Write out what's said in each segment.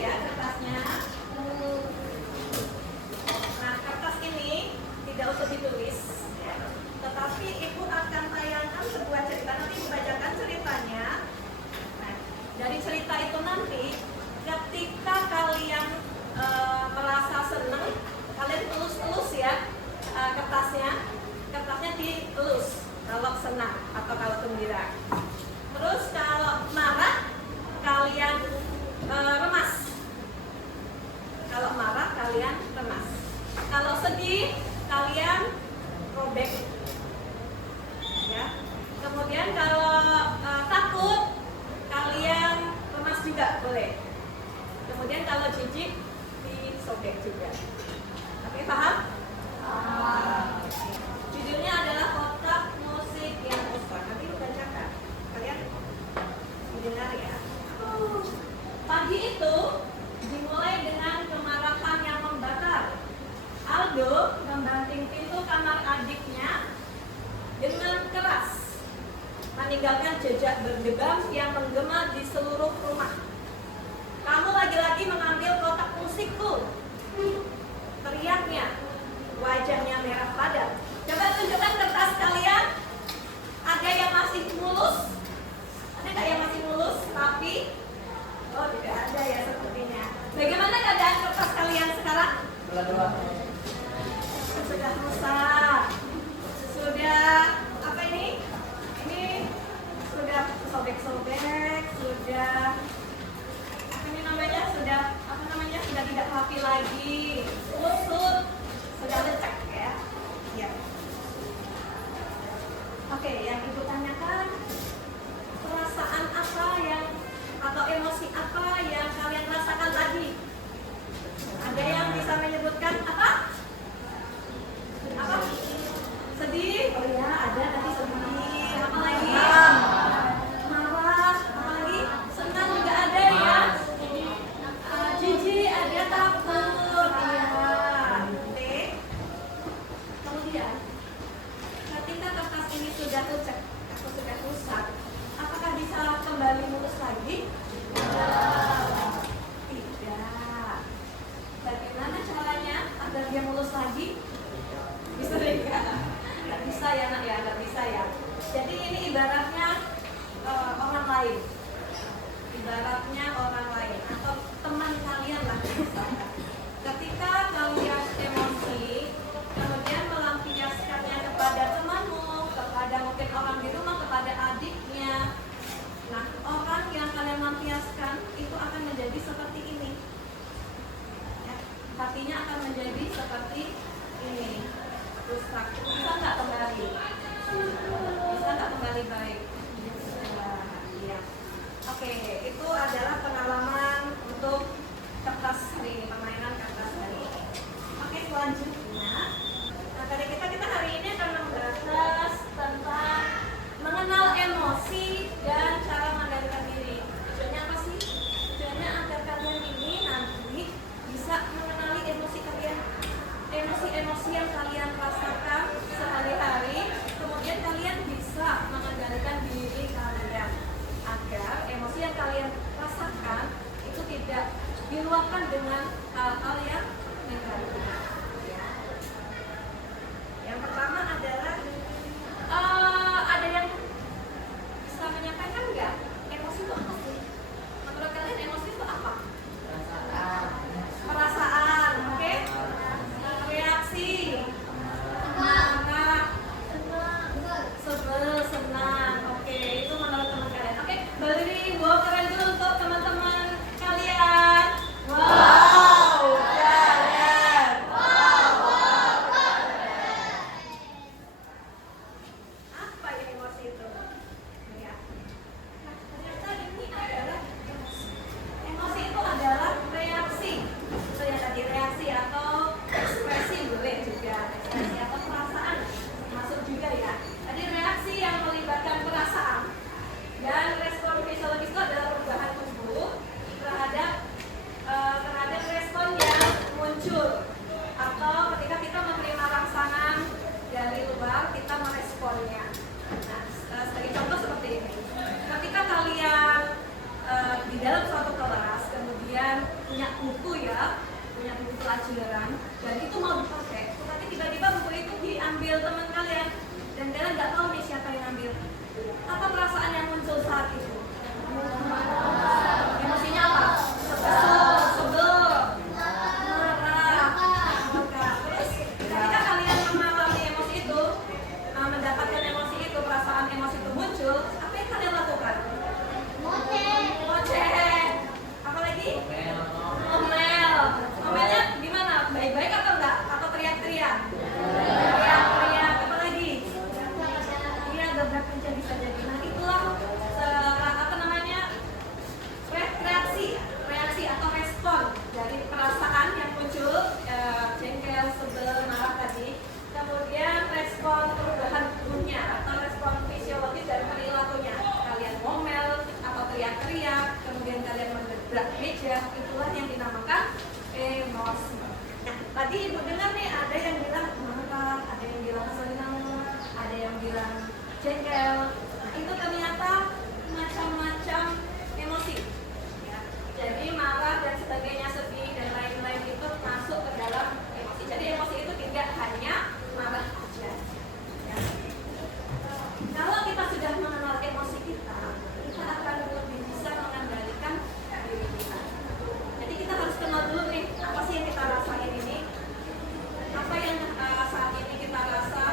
ya kertasnya. Nah, kertas ini tidak usah ditulis, ya. Tetapi Ibu akan tayangkan sebuah cerita. Nanti Ibu bacakan ceritanya. Nah, dari cerita itu nanti, ketika kalian merasa senang, kalian elus-elus ya kertasnya dielus kalau senang atau kalau gembira. Terus kalau marah kalian remas. Kalau marah kalian remas. Kalau sedih kalian robek. Ya. Kemudian kalau takut kalian remas juga boleh. Kemudian kalau jijik disobek juga. Oke, paham? Judulnya adalah Kotak Musik yang Rusak. Nanti lu bacakan. Kalian mendengar ya. Pagi itu dimulai dengan kemarahan yang membakar. Aldo membanting pintu kamar adiknya dengan keras, meninggalkan jejak berdebar yang menggema di seluruh rumah. Kamu lagi-lagi mengambil kotak musikku, teriaknya. Wajahnya merah padam. Coba tunjukkan kertas kalian. Ada yang masih mulus? Ada nggak yang masih mulus? Tapi tidak ada ya sepertinya. Bagaimana keadaan kertas kalian sekarang? Sudah rusak. Sudah apa ini? Ini sudah sobek-sobek. Sudah sudah tidak rapi lagi. Kusut. Sudah lecek ya. Ya. Oke, yang Ibu tanyakan, perasaan apa yang atau emosi apa yang kalian rasakan tadi? Ada yang bisa menyebutkan apa? Apa? Sedih? Oh ya, ada tadi sedih. Apa lagi? Marah. Apa lagi? Senang juga ada ya. Jijik ada, takut. Iya. Kemudian, ketika kertas ini sudah lecek atau sudah rusak, apakah bisa kembali mulus lagi? Tidak. Bagaimana caranya agar dia mulus lagi? Bisa enggak? Nggak bisa ya nak ya, nggak bisa ya. Jadi ini ibaratnya orang lain. Ibaratnya orang lain atau teman kalian lah misalkan. Ketika kalian emosi, kemudian melampiaskannya kepada temanmu, kepada mungkin orang di rumah, kepada adiknya. Nah, orang yang kalian lampiaskan itu akan menjadi seperti ini. Ya, hatinya akan menjadi seperti ini. Rusak. Bisa nggak kembali? Bisa nggak kembali baik? Iya. Oke, itu adalah pengalaman untuk kertas hari ini, permainan kertas hari ini. Oke, selanjutnya, nah tadi kita hari ini akan membahas tentang mengenal emosi dan cara mengendalikan diri. Tujuannya apa sih? Tujuannya agar kalian ini nanti bisa mengenali emosi kalian, emosi-emosi yang kalian rasakan sehari-hari, kemudian kalian bisa mengendalikan diri kalian agar emosi yang kalian rasakan itu tidak diluapkan dengan hal-hal yang negatif. Yang pertama adalah ada yang bisa menyampaikan nggak emosi itu apa sih? Menurut kalian emosi itu apa? Perasaan, oke? Reaksi, marah, sebel, senang, oke? Itu menurut teman kalian, oke? Berdiri, wow, keren dulu untuk teman-teman kalian. Wow, keren. Apa ya emosi itu? Ya. Nah, ternyata ini adalah emosi. Emosi itu adalah reaksi. Itu yang tadi reaksi atau ekspresi boleh juga. Ekspresi atau perasaan masuk juga ya. Tadi reaksi yang melibatkan perasaan dan respon fisiologis itu adalah perubahan tubuh terhadap respon yang muncul atau ketika kita menerima rangsangan dari luar kita meresponnya. Nah, sebagai contoh seperti ini. Ketika kalian di dalam suatu kelas kemudian punya buku ya, punya buku pelajaran, dan itu mau dipakai, tapi tiba-tiba buku itu diambil teman kalian, dan kalian nggak tahu nih siapa yang ambil. Apa perasaan yang muncul saat itu? Emosinya apa? Kesel, sebel, marah, murka. Terus ketika kalian mengalami emosi itu, mendapatkan emosi itu, perasaan emosi itu muncul, apa yang kalian lakukan? Ngoceh. Apa lagi? Ngomel. Ngomelnya gimana? Baik-baik atau enggak? Atau teriak-teriak? Teriak-teriak. Apa lagi? Iya, gebrak meja bisa jadi. Nah, itulah apa namanya? Reaksi atau respon dari perasaan yang muncul, jengkel, sebel, marah tadi. Kemudian respon perubahan tubuhnya atau respon fisiologis dari perilakunya. Kalian ngomel atau teriak-teriak, kemudian kalian menggebrak meja, itulah yang dinamakan emosi. Nah, tadi ibu dengar nih ada yang bilang marah, ada yang bilang senang, ada yang bilang jengkel. Nah, itu ternyata macam-macam emosi. Ya. Jadi marah dan sebagainya, sedih dan lain-lain itu masuk ke dalam emosi. Jadi emosi itu tidak hanya marah saja. Ya. Kalau kita sudah mengenal emosi kita akan lebih bisa mengendalikan diri kita. Jadi kita harus kenal dulu nih, apa sih yang kita rasain ini, apa yang saat ini kita rasa.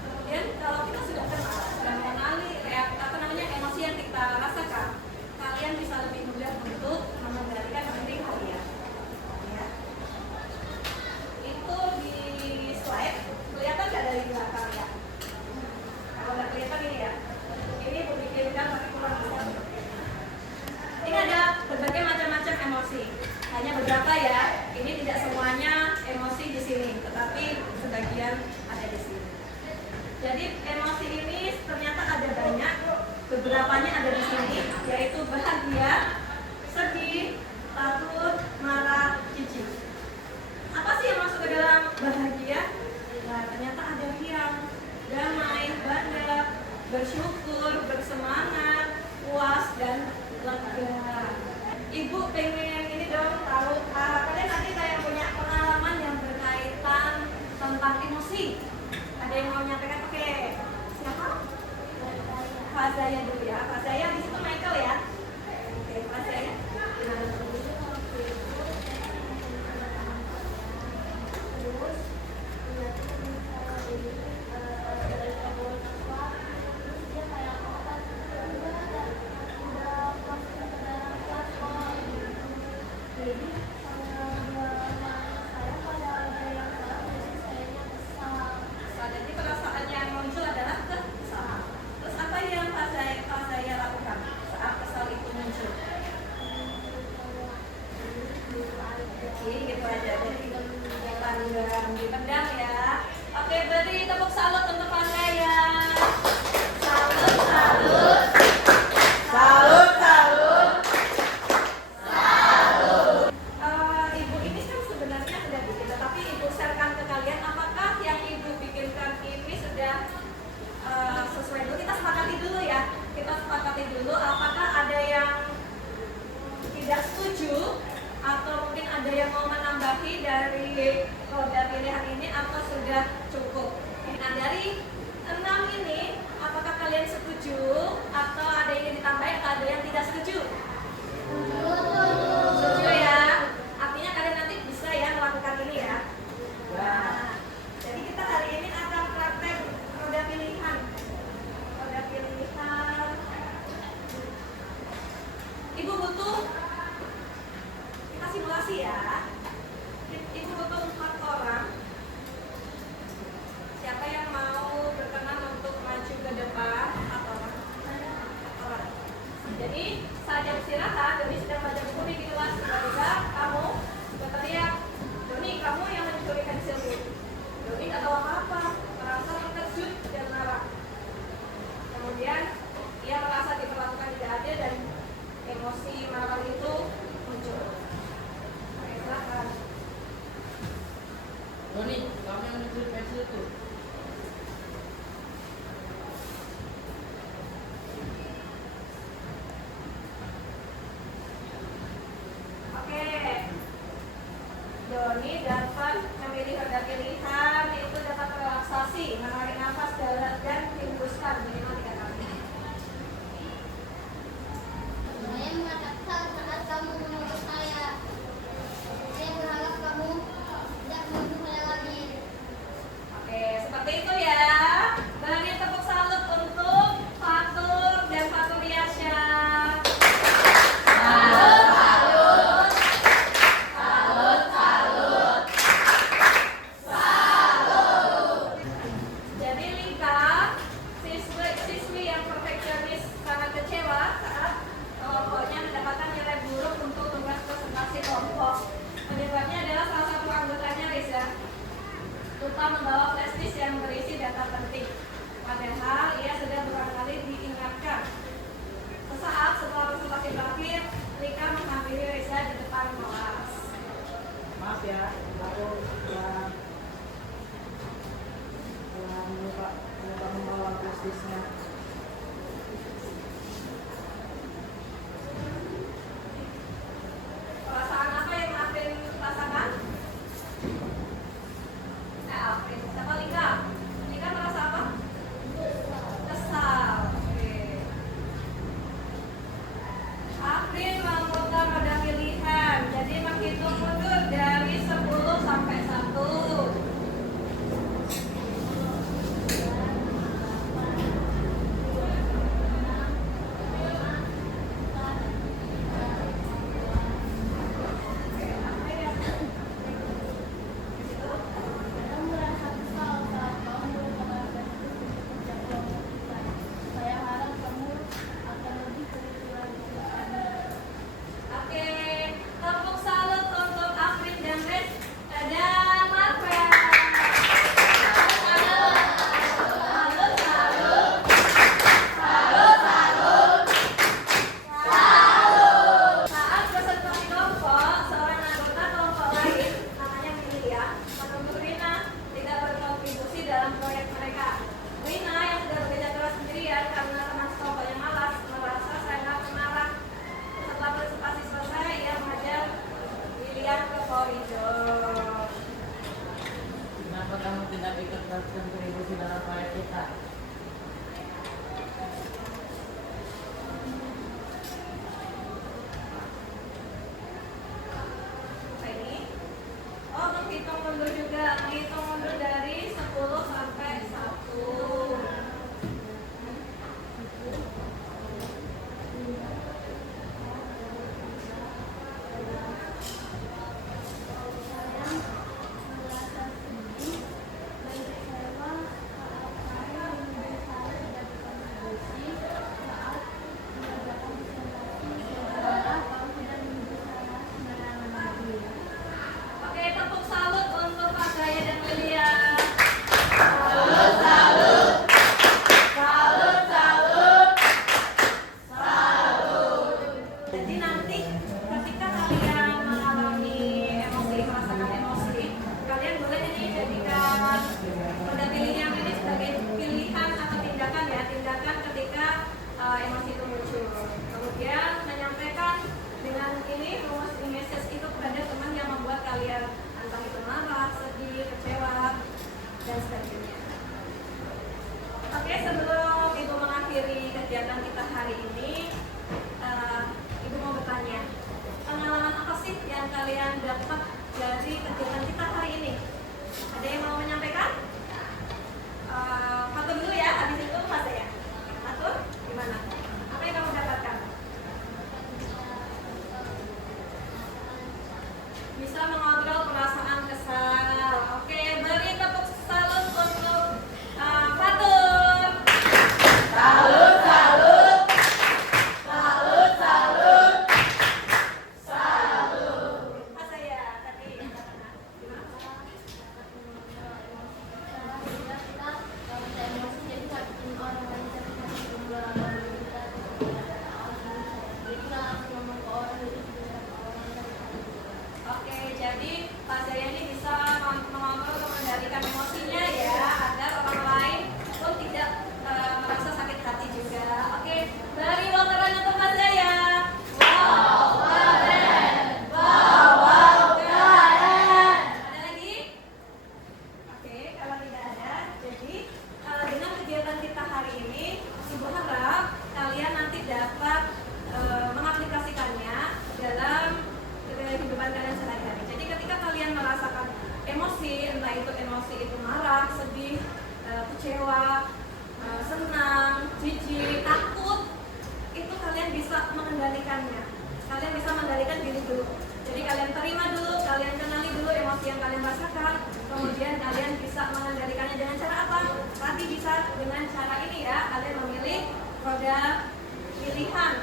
Kemudian kalau kita sudah kenal, sudah mengenali emosi yang kita rasakan, kalian bisa lebih mudah untuk mengendalikan diri kalian. Ya. Itu di slide kelihatan nggak dari belakang ya? Kalau nggak kelihatan ini ya, ini aku bikinkan tapi kurang besar. Ini ada berbagai macam-macam emosi, hanya beberapa ya. Ini tidak semuanya emosi di sini, tetapi sebagian ada di sini. Jadi emosi ini ternyata ada banyak, beberapanya ada di sini, yaitu bahagia, sedih, takut, marah, jijik. Apa sih yang masuk ke dalam bahagia? Nah, ternyata ada riang, damai, bangga, bersyukur, bersemangat, puas, dan lega. Ibu pengen ini dong tahu, kalian nanti kayak punya pengalaman yang berkaitan tentang emosi. Ada yang mau nyampaikan? Oke, siapa? Pak Zaya dulu ya. Pak Zaya di situ Michael ya. Oke, Pak Zaya. Jadi perasaan yang muncul adalah kesalahan. Terus apa yang Pak Zaya lakukan saat kesal itu muncul? Gitu aja. Jadi dipendam ya. Oke, beri tepuk salut untuk Pak Zaya. Salut, salut. Salut, salut. Salut. Ibu ini kan sebenarnya sudah bikin, tetapi ibu sharekan ke kalian apakah yang ibu bikinkan ini sudah sesuai dulu. Kita sepakati dulu ya. Kita sepakati dulu apakah ada yang tidak setuju atau mungkin ada yang mau menambahi dari roda pilihan ini atau sudah cukup. Nah, dari 6 ini apakah kalian setuju atau ada yang ditambah atau ada yang tidak setuju? Setuju ya. Artinya kalian nanti bisa ya melakukan ini ya. Nah, jadi kita hari ini akan praktek roda pilihan. Roda pilihan. Ibu butuh, kita simulasi ya. Ibu butuh 4 orang. Siapa yang mau berkenan untuk maju ke depan? 4 orang. 4 orang. Jadi saat jam istirahat, Doni sedang baca buku nih di kelas. Tiba-tiba kamu berteriak, Doni, kamu yang mencuri pensilku. Doni nggak tahu apa-apa, merasa terkejut dan marah. Kemudian ia merasa diperlakukan tidak adil dan emosi marah itu muncul. Oke, silakan. Doni, kamu yang mencuri pensilku. Oke, Jadi menghitung mundur dari 10 sampai 1. Oke, tepuk salut untuk Afrin dan Red dan Marvel. Salut, salut. Saat presentasi kelompok, seorang anggota kelompok lain, namanya Milia, menuntut Rina tidak berkontribusi dalam proyek mereka. Rina yang sudah bekerja keras sendirian karena teman sekelompoknya malas, merasa sangat marah. Setelah presentasi selesai, ia mengajar William ke koridor. Kenapa kamu tidak ikut berkontribusi dalam proyek kita? Apa ini? Oh, menghitung mundur juga. Menghitung mundur dari 10 sampai 1. Oke, tepuk salut untuk Pak Gaya dan Lilia. Jadi nanti ketika kalian mengalami emosi, merasakan emosi, kalian boleh ini jadikan pada pilihan ini sebagai pilihan atau tindakan ya, tindakan ketika emosi itu muncul. Kemudian menyampaikan dengan ini rumus message itu kepada teman yang membuat kalian entah itu marah, sedih, kecewa, dan sebagainya. Oke, sebelum Ibu mengakhiri kegiatan kita hari ini, Ibu mau bertanya, pengalaman apa sih yang kalian dapat dari kegiatan kita hari ini? Ada yang mau menyampaikan? Fatur dulu ya, habis itu Mas ya. Fatur, gimana? Apa yang kamu dapatkan? Bisa mengontrol perasaan kesal. Oke, beri tepuk salut untuk Fatur. Mas saya tadi gimana? Oke, jadi Pak Jaya ini bisa mengontrol atau mengendalikan emosinya ya, agar orang lain pun tidak merasa sakit hati juga. Oke, beri bongkaran untuk Mas Jaya. Wow, keren. Wow, keren. Ada lagi? Oke, kalau tidak ada, jadi dengan kegiatan kita hari ini, Ibu harap kalian nanti dapat mengaplikasikannya dalam kehidupan kalian sehari-hari. Jadi ketika kalian merasakan emosi, entah itu emosi itu marah, sedih, kecewa, senang, jijik, takut, itu kalian bisa mengendalikannya. Kalian bisa mengendalikan diri dulu. Jadi kalian terima dulu, kalian kenali dulu emosi yang kalian rasakan, kemudian kalian bisa mengendalikannya dengan cara apa? Tadi bisa dengan cara ini ya, kalian memilih roda pilihan.